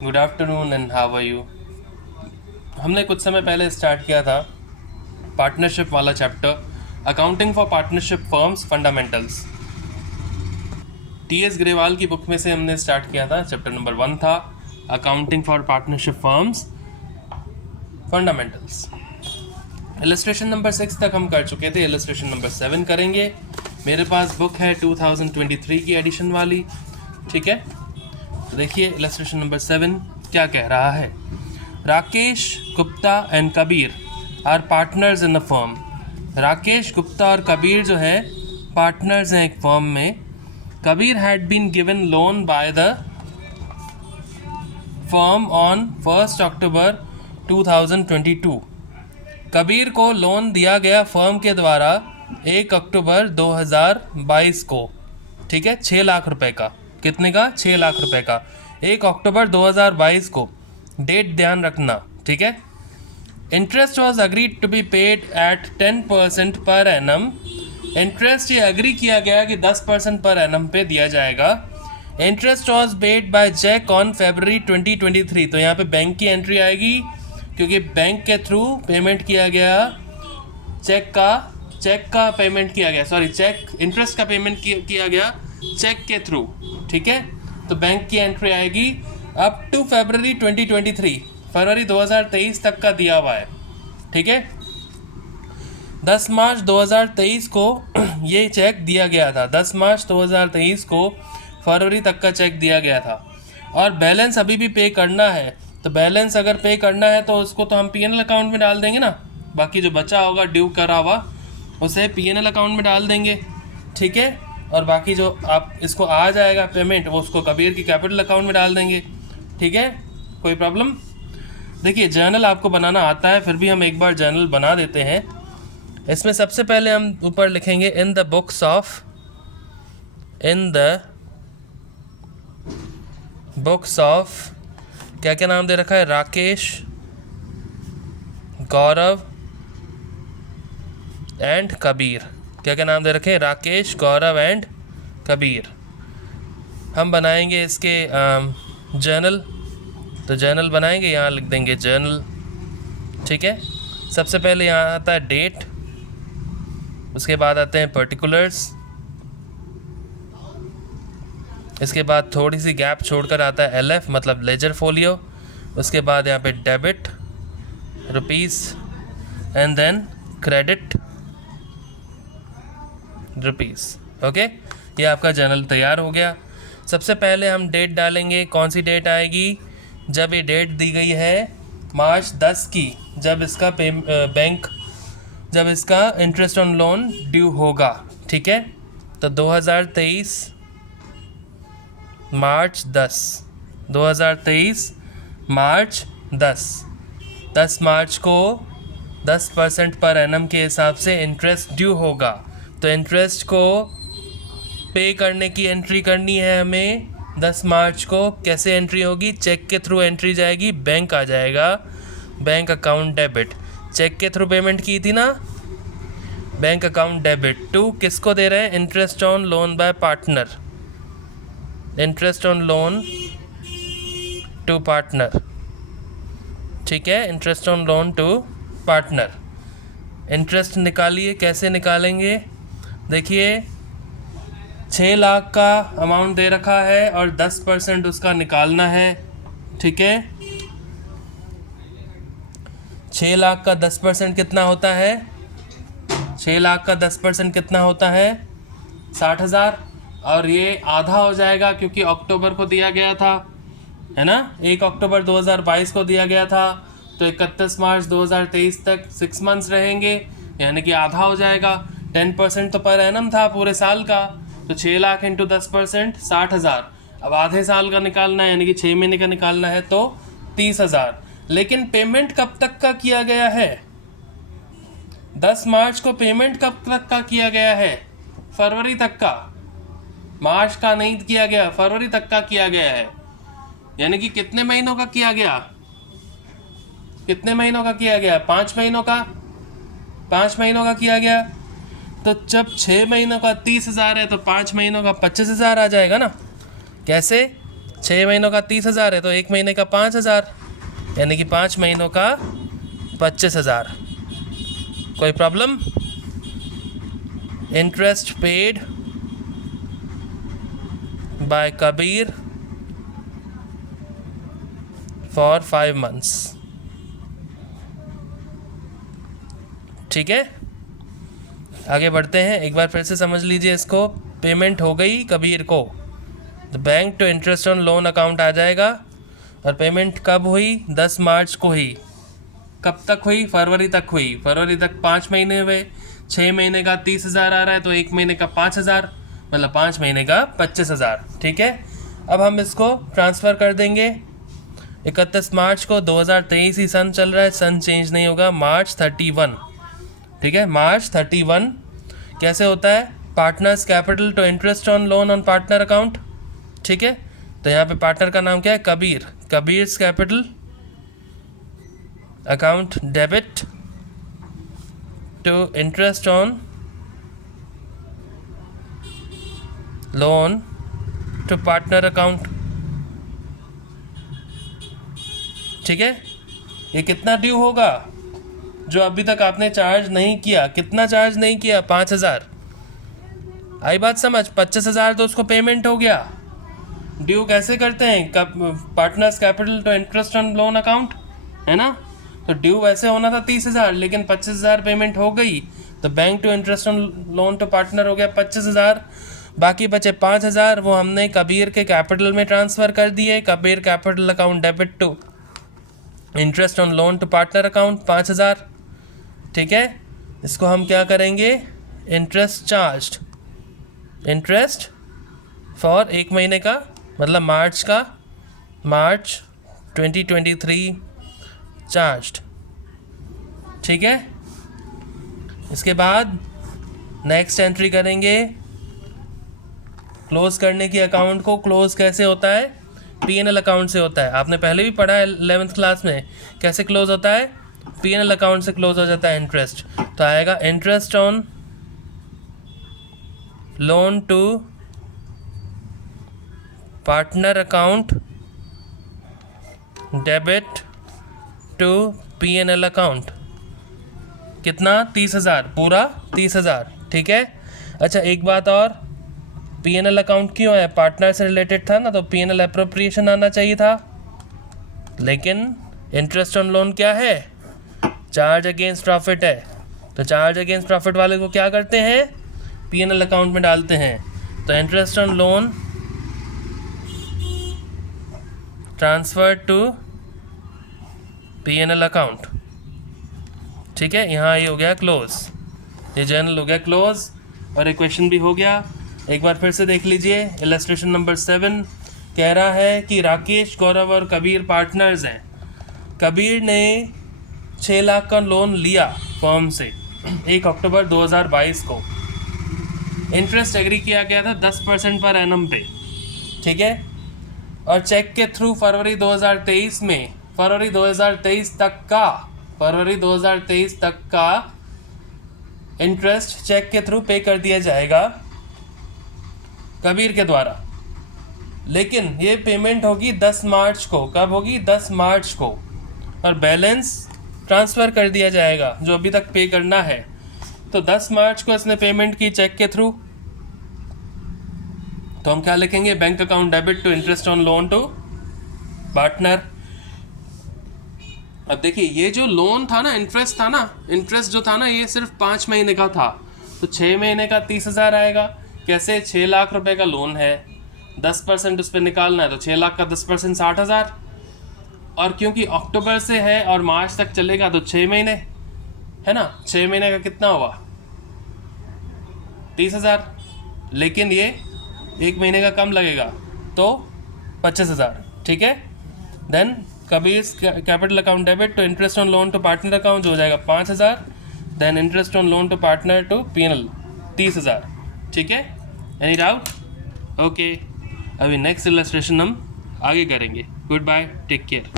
Good afternoon and how are you. हमने कुछ समय पहले स्टार्ट किया था पार्टनरशिप वाला chapter, accounting for partnership firms fundamentals. T S. Grewal की बुक में से हमने स्टार्ट किया था। चैप्टर नंबर 1 था accounting for partnership firms fundamentals. Illustration number 6 तक हम कर चुके थे, इलस्ट्रेशन नंबर 7 करेंगे। मेरे पास बुक है 2023 की एडिशन वाली, ठीक है। तो देखिए इलस्ट्रेशन नंबर 7 क्या कह रहा है। Rakesh Gupta and Kabir are partners in a firm. Rakesh Gupta और कबीर जो है पार्टनर्स हैं एक फर्म में। Kabir had been given loan by the firm on 1 October 2022। Kabir को लोन दिया गया फर्म के द्वारा 1 अक्टूबर 2022 को, ठीक है, 6 लाख रुपए का। कितने का? 6 लाख रुपए का। 1 अक्टूबर 2022 को, डेट ध्यान रखना, ठीक है। Interest was agreed to be paid at 10% per annum. Interest ये अग्री किया गया कि 10% पर एनम पे दिया जाएगा। Interest was paid by cheque on February 2023। तो यहाँ पे बैंक की एंट्री आएगी क्योंकि बैंक के थ्रू पेमेंट किया गया, चेक का पेमेंट किया गया, सॉरी चेक, इंटरेस्ट का पेमेंट किया गया चेक के थ्रू, ठीक है। तो बैंक की एंट्री आएगी अप टू February 2023, फरवरी 2023 तक का दिया हुआ है, ठीक है। 10 मार्च 2023 को ये चेक दिया गया था। 10 मार्च 2023 को फरवरी तक का चेक दिया गया था और बैलेंस अभी भी पे करना है। तो बैलेंस अगर पे करना है तो उसको तो हम पीएनएल अकाउंट में डाल देंगे ना। बाकी जो बचा होगा ड्यू करा हुआ उसे पीएनएल अकाउंट में डाल देंगे, ठीक है। और बाकी जो आप इसको आ जाएगा पेमेंट वो उसको कबीर की कैपिटल अकाउंट में डाल देंगे, ठीक है। कोई प्रॉब्लम? देखिए जर्नल आपको बनाना आता है, फिर भी हम एक बार जर्नल बना देते हैं। इसमें सबसे पहले हम ऊपर लिखेंगे इन द बुक्स ऑफ क्या क्या नाम दे रखा है? राकेश, गौरव एंड कबीर। क्या क्या नाम दे रखे हैं? राकेश, गौरव एंड कबीर। हम बनाएंगे इसके जर्नल। तो जर्नल बनाएंगे, यहाँ लिख देंगे जर्नल, ठीक है। सबसे पहले यहाँ आता है डेट, उसके बाद आते हैं पर्टिकुलर्स, इसके बाद थोड़ी सी गैप छोड़कर आता है LF मतलब लेजर फोलियो, उसके बाद यहाँ पे debit rupees and then credit rupees. Okay, ये आपका जर्नल तैयार हो गया। सबसे पहले हम डेट डालेंगे। कौन सी डेट आएगी? जब ये डेट दी गई है मार्च 10 की, जब इसका जब इसका इंटरेस्ट ऑन लोन ड्यू होगा, ठीक है। तो 2023 मार्च 10, 2023 मार्च 10 मार्च को 10% पर एनम के हिसाब से इंटरेस्ट ड्यू होगा। तो इंटरेस्ट को पे करने की एंट्री करनी है हमें 10 मार्च को। कैसे एंट्री होगी? चेक के थ्रू एंट्री जाएगी, बैंक आ जाएगा, बैंक अकाउंट डेबिट। चेक के थ्रू पेमेंट की थी ना, बैंक अकाउंट डेबिट टू किसको दे रहे हैं? Interest on loan by partner, interest on loan to partner, ठीक है। Interest on loan to partner. Interest निकालिए। कैसे निकालेंगे? देखिए 6 लाख का अमाउंट दे रखा है और 10% उसका निकालना है, ठीक है। 6 लाख का 10% कितना होता है? 6 लाख का 10% कितना होता है? 60,000। और ये आधा हो जाएगा क्योंकि अक्टूबर को दिया गया था, है ना। 1 अक्टूबर 2022 को दिया गया था, तो 31 मार्च 2023 तक 6 मंथ्स रहेंगे, यानी कि आधा हो जाएगा। 10% तो पर एनम था पूरे साल का, तो 6 लाख इंटू 10% 60,000। अब आधे साल का निकालना है, यानी कि 6 महीने का निकालना है, तो 30,000। लेकिन पेमेंट कब तक का किया गया है? 10 मार्च को पेमेंट कब तक का किया गया है? फरवरी तक का। मार्च का नहीं किया गया, फरवरी तक का किया गया है। यानी कि कितने महीनों का किया गया? कितने महीनों का किया गया? 5 महीनों का। 5 महीनों का किया गया। तो जब 6 महीनों का 30,000 है तो 5 महीनों का 25,000 आ जाएगा ना। कैसे? 6 महीनों का 30,000 है तो 1 महीने का 5,000, यानी कि 5 महीनों का 25,000। कोई problem? Interest paid by Kabir for 5 months। ठीक है, आगे बढ़ते हैं। एक बार फिर से समझ लीजिए इसको। पेमेंट हो गई कबीर को, तो bank to interest on loan account आ जाएगा। और पेमेंट कब हुई? 10 मार्च को हुई। कब तक हुई? फरवरी तक हुई। फरवरी तक 5 महीने हुए। 6 महीने का 30,000 आ रहा है तो 1 महीने का 5,000, मतलब 5 महीने का 25,000। ठीक है, अब हम इसको ट्रांसफ़र कर देंगे। 31 मार्च को 2023 ही सन चल रहा है, सन चेंज नहीं होगा। मार्च 31, ठीक है, मार्च 31 कैसे होता है? Partners capital to interest on loan on partner account. ठीक है, तो यहाँ पे पार्टनर का नाम क्या है? Kabir. Kabir's capital account debit to interest on loan to partner account. ठीक है, ये कितना ड्यू होगा जो अभी तक आपने चार्ज नहीं किया? कितना चार्ज नहीं किया? 5,000। आई बात समझ? 25,000 तो उसको पेमेंट हो गया। ड्यू कैसे करते हैं? कब? Partners capital to interest on loan account, है ना? तो ड्यू वैसे होना था 30,000, लेकिन 25,000 पेमेंट हो गई, तो bank to interest on loan to partner हो गया 25,000। बाकी बचे 5,000 वो हमने कबीर के कैपिटल में ट्रांसफ़र कर दिए। Kabir capital account debit to interest on loan to partner account 5,000। ठीक है, इसको हम क्या करेंगे? इंटरेस्ट चार्ज्ड, इंटरेस्ट फॉर 1 महीने का, मतलब मार्च का, मार्च 2023 चार्ज्ड। ठीक है, इसके बाद नेक्स्ट एंट्री करेंगे क्लोज करने की अकाउंट को। क्लोज कैसे होता है? P&L अकाउंट से होता है। आपने पहले भी पढ़ा है 11th क्लास में। कैसे क्लोज होता है? P&L अकाउंट से क्लोज हो जाता है इंटरेस्ट। तो आएगा interest on loan to partner account debit to P&L account. कितना? 30,000, पूरा 30,000। ठीक है, अच्छा एक बात और, P&L अकाउंट क्यों है? पार्टनर से रिलेटेड था ना, तो P&L अप्रोप्रिएशन आना चाहिए था। लेकिन इंटरेस्ट ऑन लोन क्या है? चार्ज अगेंस्ट प्रॉफिट है। तो चार्ज अगेंस्ट प्रॉफिट वाले को क्या करते हैं? P&L अकाउंट में डालते हैं। तो interest on loan transfer to P&L account. ठीक है, यहाँ ये हो गया क्लोज, ये जर्नल हो गया क्लोज, और इक्वेशन भी हो गया। एक बार फिर से देख लीजिए। इलस्ट्रेशन नंबर 7 कह रहा है कि राकेश, गौरव और कबीर पार्टनर्स हैं। कबीर ने 6 लाख का लोन लिया फर्म से 1 अक्टूबर 2022 को। इंटरेस्ट एग्री किया गया था 10% पर एनम पे। ठीक है, और चेक के थ्रू फरवरी 2023 में, फरवरी 2023 तक का इंटरेस्ट चेक के थ्रू पे कर दिया जाएगा कबीर के द्वारा। लेकिन ये पेमेंट होगी 10 मार्च को। कब होगी? 10 मार्च को। और बैलेंस ट्रांसफ़र कर दिया जाएगा जो अभी तक पे करना है। तो 10 मार्च को इसने पेमेंट की चेक के थ्रू, तो हम क्या लिखेंगे? Bank account debit to interest on loan to partner. अब देखिए, ये जो लोन था ना, इंटरेस्ट था ना, इंटरेस्ट जो था ना, ये सिर्फ 5 महीने का था। तो 6 महीने का 30,000 आएगा। कैसे? 6 लाख रुपए का लोन है, 10% उस पर निकालना है, तो 6 लाख का 10% 60,000। और क्योंकि अक्टूबर से है और मार्च तक चलेगा, तो 6 महीने है ना, 6 महीने का कितना हुआ? 30,000। लेकिन ये 1 महीने का कम लगेगा, तो 25,000। ठीक है, then Kabir capital account debit to interest on loan to partner account जो हो जाएगा 5,000। Then interest on loan to partner to P&L 30,000। ठीक है, एनी डाउट? ओके, अभी नेक्स्ट इलस्ट्रेशन हम आगे करेंगे। Good bye, take care.